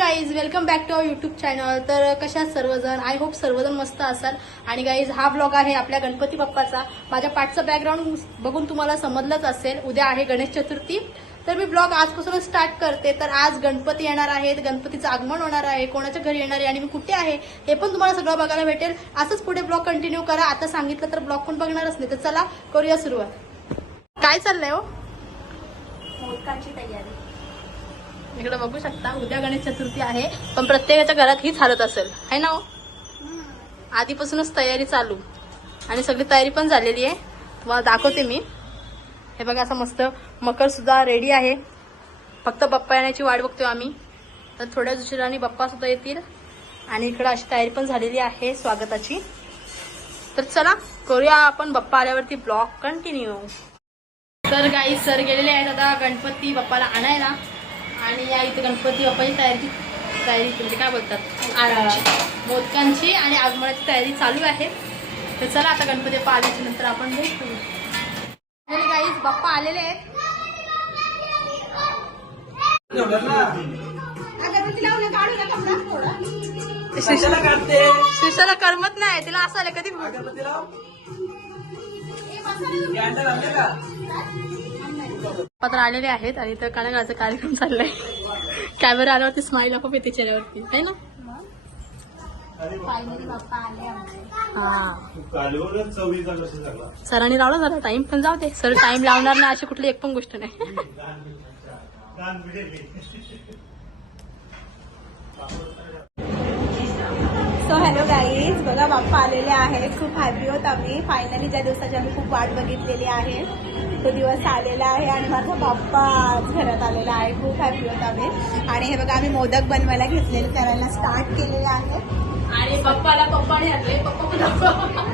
Guys welcome back to our YouTube channel तर कशा सर्वजण? आय होप सर्वजण मस्त असाल. आणि गाईज हा ब्लॉग आहे आपल्या गणपती बाप्पाचा. माझ्या पाठचं बॅकग्राऊंड बघून तुम्हाला समजलंच असेल. उद्या आहे गणेश चतुर्थी. तर मी ब्लॉग आजपासूनच स्टार्ट करते. तर आज गणपती येणार आहेत. गणपतीचं आगमन होणार आहे. कोणाच्या घरी येणार आहे आणि मी कुठे आहे हे पण तुम्हाला सगळं बघायला भेटेल. असंच पुढे ब्लॉग कंटिन्यू करा. आता सांगितलं तर ब्लॉग पण बघणारच नाही. तर चला करूया सुरुवात. काय चाललंय हो? मोदकाची तयारी. इकडे बघू शकता उद्या गणेश चतुर्थी आहे पण प्रत्येकाच्या घरात हीच हालत असेल. है ना हो? आधीपासूनच तयारी चालू. आणि सगळी तयारी पण झालेली आहे. तुम्हाला दाखवते मी. हे बघा असं मस्त मकर सुद्धा रेडी आहे. फक्त बाप्पा येण्याची वाट बघतोय आम्ही. तर थोड्याच उशिराने बाप्पा सुद्धा येतील. आणि इकडं अशी तयारी पण झालेली आहे स्वागताची. तर चला करूया आपण बाप्पा आल्यावरती ब्लॉग कंटिन्यू. तर गाई सर गेलेले आहेत आता गणपती बाप्पाला आणायला. आणि या इथे गणपती बाप्पाची तयारी तयारी म्हणजे काय बोलतात? मोदकांची आणि आगमनाची तयारी चालू आहे. तर चला आता गणपती बाप्पा आल्याच्यानंतर आपण भेटू गाईज बाप्पा आलेले आहेत. शिवसाला करमत नाही तिला असं आलं कधी? पत्र आलेले आहेत आणि इथं कानागाचा कार्यक्रम चाललाय. कॅमेरा आल्यावरती स्माईल आपण येते चेहऱ्यावरती. है ना? हा. सरांनी लावला जरा टाइम पण जाऊ दे. सर टाइम लावणार नाही अशी कुठली एक पण गोष्ट नाही. सो हॅलो गाईज बघा बाप्पा आलेले आहेत. खूप हॅपी होत आम्ही. फायनली ज्या दिवसाची आम्ही खूप वाट बघितलेली आहे तो दिवस आलेला आहे आणि माझा बाप्पा आज घरात आलेला आहे. खूप हॅपी होत आम्ही. आणि हे बघा आम्ही मोदक बनवायला घेतलेले करायला स्टार्ट केलेले आहे. आणि पप्पाला पप्पाने आणले पप्पा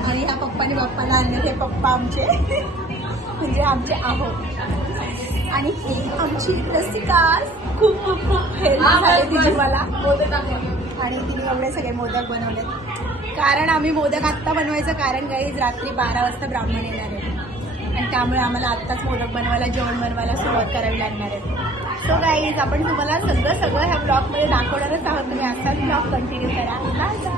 आणि ह्या पप्पाने बाप्पाला आणले हे पप्पा आमचे. म्हणजे आमचे आहो. आणि ही आमची रसिका खूप खूप खूप. हेल्प झाली तिची मला आणि तिने एवढे सगळे मोदक बनवले. कारण आम्ही मोदक आत्ता बनवायचं कारण गाईज रात्री बारा वाजता ब्राह्मण येणार आहे. आणि त्यामुळे आम्हाला आत्ताच मोदक बनवायला जेवण बनवायला सुरुवात करावी लागणार आहे. सो गाईज आपण तुम्हाला सगळं सगळं ह्या ब्लॉगमध्ये दाखवणारच आहोत. तुम्ही असाच ब्लॉग कंटिन्यू करा. Bye bye.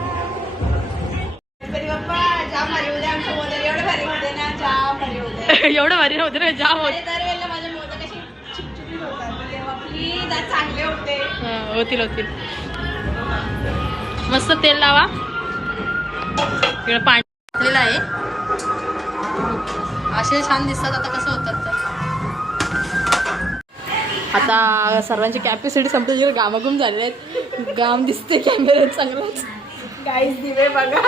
गणपती बाप्पा जाम भारी होते आमच्या मोदक. एवढे भारी होते ना जाम भारी होते एवढं भारी नव्हतं ना जाम होत. अरे दरवेळेला माझे मोदक चिकचिकीत होतात. तेव्हा प्लीज आज चांगले होते. होतील होतील. मस्त तेल लावा. इकडे पाणी घातलेलं आहे. असे छान दिसतात. आता कसं होतात तर. आता सर्वांची कॅपॅसिटी संपली. गामागुम झालेले आहेत. गाम दिसते कॅमेऱ्यात चांगलाच. गाईज दिवे बघा.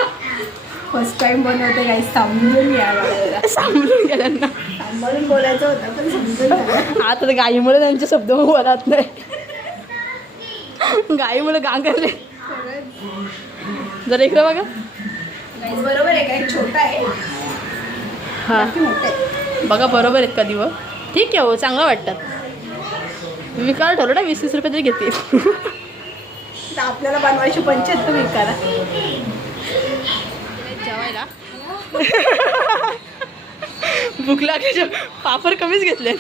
फर्स्ट टाइम बनवते गाईज समजून घ्या सांभाळून घ्या त्यांना. सांभाळून बोलायचं होतं पण समजून आता गाईमुळे त्यांचे शब्द बोलत नाही. गाईमुळे गांगरले. जरा इकडे बघा. बरोबर आहे काय छोटा आहे. हा. बाकी मोठं आहे. बघा बरोबर आहेत कधी व ठीक आहे हो चांगलं वाटतात विकायला ठरवलं ना वीस तीस रुपये तरी तर आपल्याला बनवायची विकायला. जेवायला? भूक लागली पापड कमीच घेतले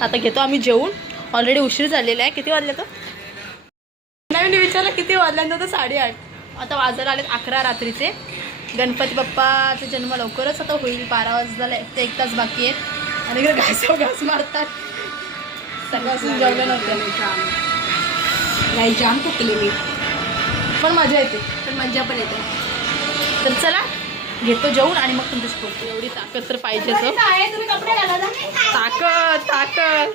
आता घेतो आम्ही जेवून. ऑलरेडी उशीर झालेला आहे. किती वाजले तो नवीन विचारलं किती वाजल्यानंतर तर साडेआठ. आता वाजायला आलेत अकरा रात्रीचे. गणपती बाप्पाचा जन्म लवकरच आता होईल. बारा वाजला ते एक तास बाकी आहे आणि इकडे घास मारतात. सगळं जेवलं नव्हतं. नाही जाम थकले मी. पण मजा येते. पण मजा पण येते. तर चला घेतो जेवून आणि मग तुमच्याशी बोलतो एवढी ताकद तर पाहिजेच हो. ताकद ताकद.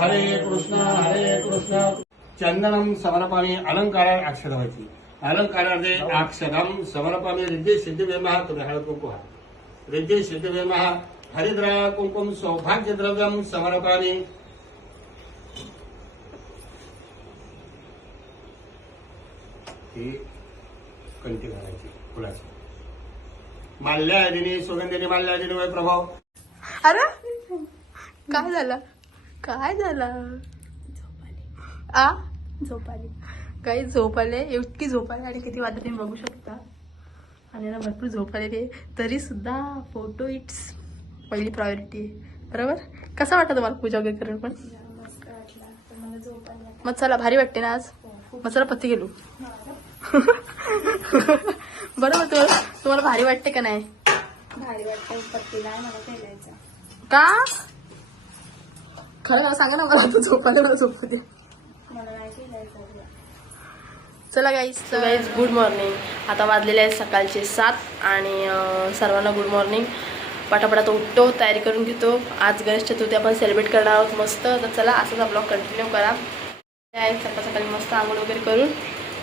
हरे कृष्ण हरे कृष्ण. चंदनम समर्पामी अलंकारा अक्षरवाची अलंकारार्थे अक्षरम समर्पामी रिद्धी सिद्धी वेमः तुम्ही हळद कुंकू हा रिद्धी सिद्धी वेमः हरिद्रा कुंकुम सौभाग्य द्रव्यम समर्पामी ही कंठी घालायची फुलाची माल्यादिनी सुगंधिनी माल्यादिनी वय प्रभाव अरे! काय झालं? काय झालं? आ? झोप आली काही झोप आले इतकी झोप आली आणि किती वाजता तुम्ही बघू शकता. आणि ना भरपूर झोप आलेली तरी सुद्धा फोटो इट्स पहिली प्रायोरिटी आहे. बरोबर? कसं वाटतं तुम्हाला पूजा वगैरे करून पण? मग चला भारी वाटते ना आज? मग चला पत्ती गेलो. बरोबर तुम्हाला तुम्हाला भारी वाटते का नाही? भारी वाटतं पत्तीला मला का? खरं सांगा ना मला तू झोपायला झोपू दे चला गाईज गाईज गुड मॉर्निंग आता वाजलेले आहेत सकाळचे सात आणि सर्वांना गुड मॉर्निंग पटापटात उठतो तयारी करून घेतो. आज गणेश चतुर्थी आपण सेलिब्रेट करणार आहोत मस्त. तर चला असंच ब्लॉग कंटिन्यू करा. आहे सकाळ सकाळी मस्त आंघोळ वगैरे करून.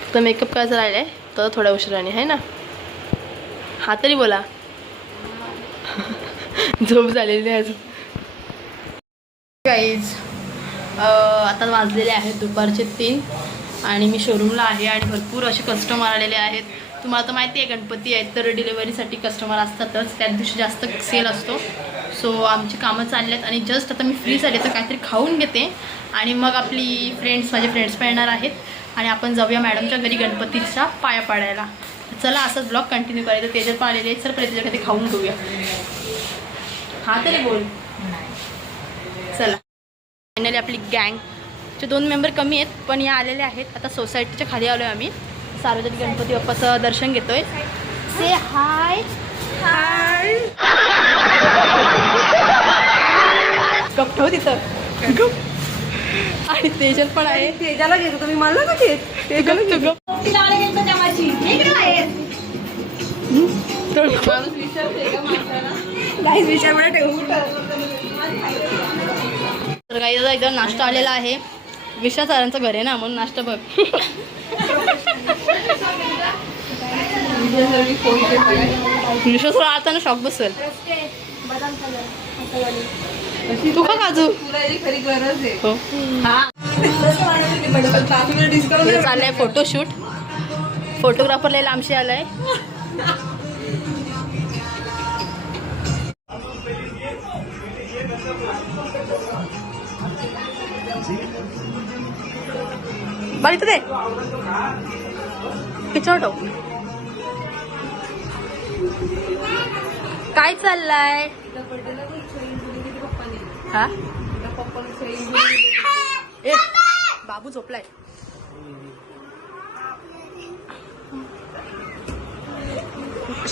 फक्त मेकअप करायचं राहिलं आहे तर थोड्या उशिराने आहे ना? हा तरी बोला. झोप झालेली आहे अजून. गाईज आता वाजलेले आहेत दुपारचे तीन आणि मी शोरूमला आहे आणि भरपूर असे कस्टमर आलेले आहेत. तुम्हाला तर माहिती आहे गणपती आहेत तर डिलेवरीसाठी कस्टमर असतातच. त्या दिवशी जास्त सेल असतो. सो आमची कामं चालली आहेत आणि जस्ट आता मी फ्री झाले तर काहीतरी खाऊन घेते. आणि मग आपली फ्रेंड्स माझे फ्रेंड्स पण येणार आहेत. आणि आपण जाऊया मॅडमच्या घरी गणपतीच्या पाया पाडायला. चला असंच ब्लॉग कंटिन्यू करायचं. तेजल पण आलेले आहेत. सर पहिले खाऊन घेऊया. हा तरी बोल. फायनली आपली गँगचे दोन मेंबर कमी आहेत पण या आलेले आहेत. आता सोसायटीच्या खाली आलो आहे आम्ही. सार्वजनिक गणपती बाप्पाचं दर्शन घेतोय. से हाय हाय गप ठेव तिथं. गप. आणि तेजल पण आहे. तेजाला घेतो. तुम्ही मला घेत? विचार मला ठेवू. तर काही दादा एकदा नाश्ता आलेला आहे. विश्वा सरांचं घर आहे ना म्हणून नाश्ता बघ. विश्वा सर आता ना शॉक बसेल. तू का काजू. हो. तुला चाललंय फोटोशूट फोटोग्राफरला लांबशी आलाय. বাড়িতে দে पिछोटो काय चाललंय? हा? ए बाबू झोपलाय.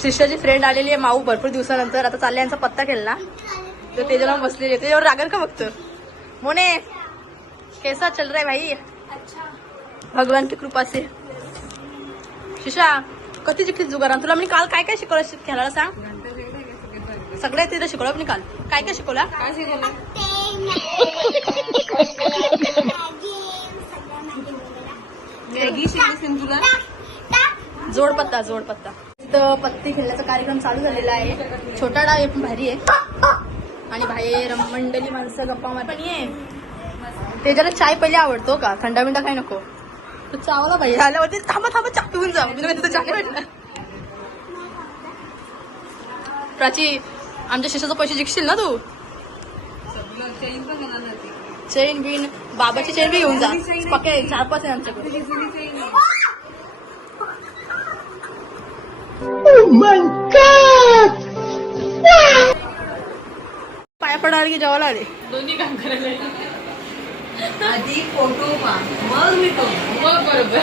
शिष्याची फ्रेंड आलेली आहे माऊ भरपूर दिवसानंतर. आता चालले यांचा पत्ता केला तर त्याच्यावर बसलेली आहे त्याच्यावर रागल का बघतो? मोने! कैसा चल रहा है भाई? अच्छा। भगवान की कृपा से। शिशा कधी जिंकली जुगारान तुला मी काल काय काय शिकवलं खेळायला सांग? सगळ्यात तिथे शिकवलं मी काल. काय काय शिकवला? काय शिकवलं? मॅगी शिकली तुला? जोडपत्ता जोडपत्ता. तिथं पत्ती खेळण्याचा कार्यक्रम चालू झालेला आहे. छोटा डाव भारी आहे. आणि बाहेर मंडळी माणसं गप्पा मार पण ये. त्याच्याला चाय पहिले आवडतो का? थंडा मिंडा काय नको. तर चावला पाहिजे आल्यावरती थांबा थांबा चा पिऊन जा. मी तुला तिथं चाय भेटणार प्राची आमच्या शिष्याचे पैसे जिंकशील ना तू? चैन ती. बिन बाबाची चेन बी घेऊन जा. पक्के चार पाच आहे आमच्याकडे. आहे. पाया पडायला की जेवायला आले? दोन्ही काम करायला आधी फोटो मग मी तो मग बरोबर.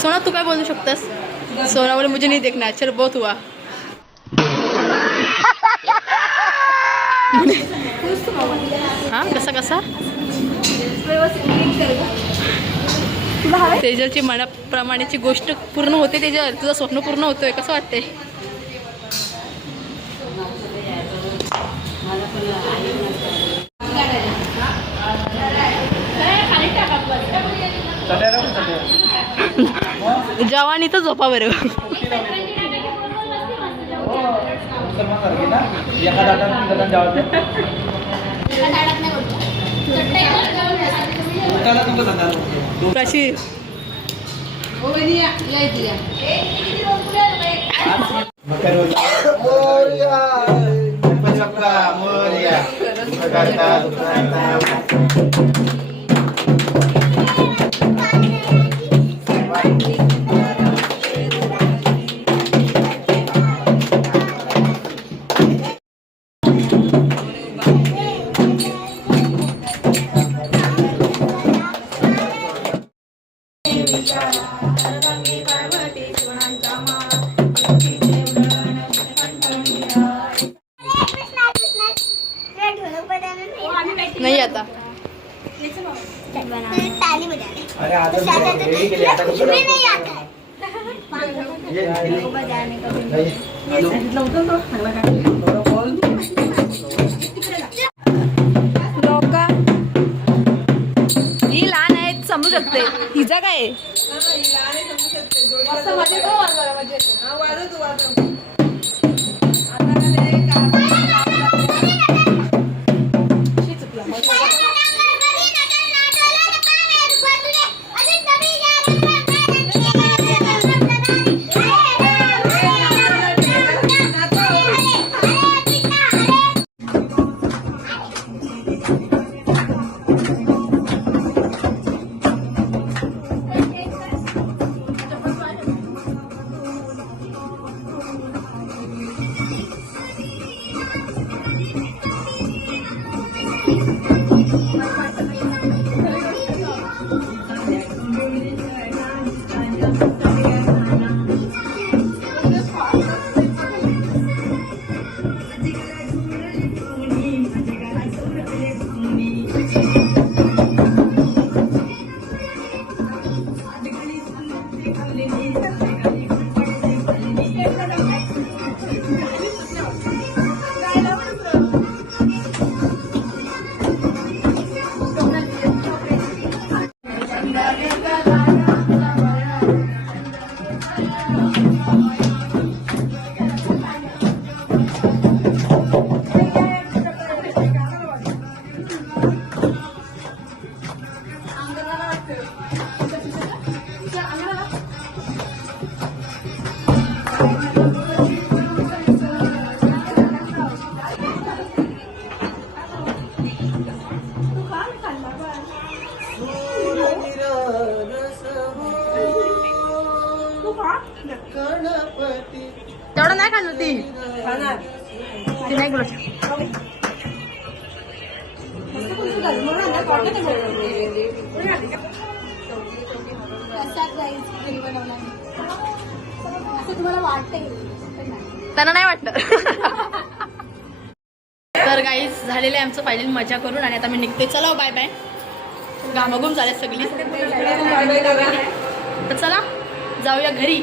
सोना तू काय बोलू शकतास? सोना बोले मुझे नहीं देखना चल बहुत हुआ हा कसा कसा? तेजलची मनाप्रमाणेची गोष्ट पूर्ण होते तेजल. तुझं स्वप्न पूर्ण होतोय कसं वाटतंय? जवानी तर झोपा बरं. प्राची करता दुखता Thank you. आता रेडी केली आता ये, ये. लोक ही लहान आहेत समजू शकते हिचा काय तुम्हाला वाटतंय त्यांना नाही वाटलं. तर गाईज झालेलं आहे आमचं फायनल मजा करून आणि आता मी निघते. चला बाय बाय घामाघूम झाले सगळी. तर चला जाऊया घरी.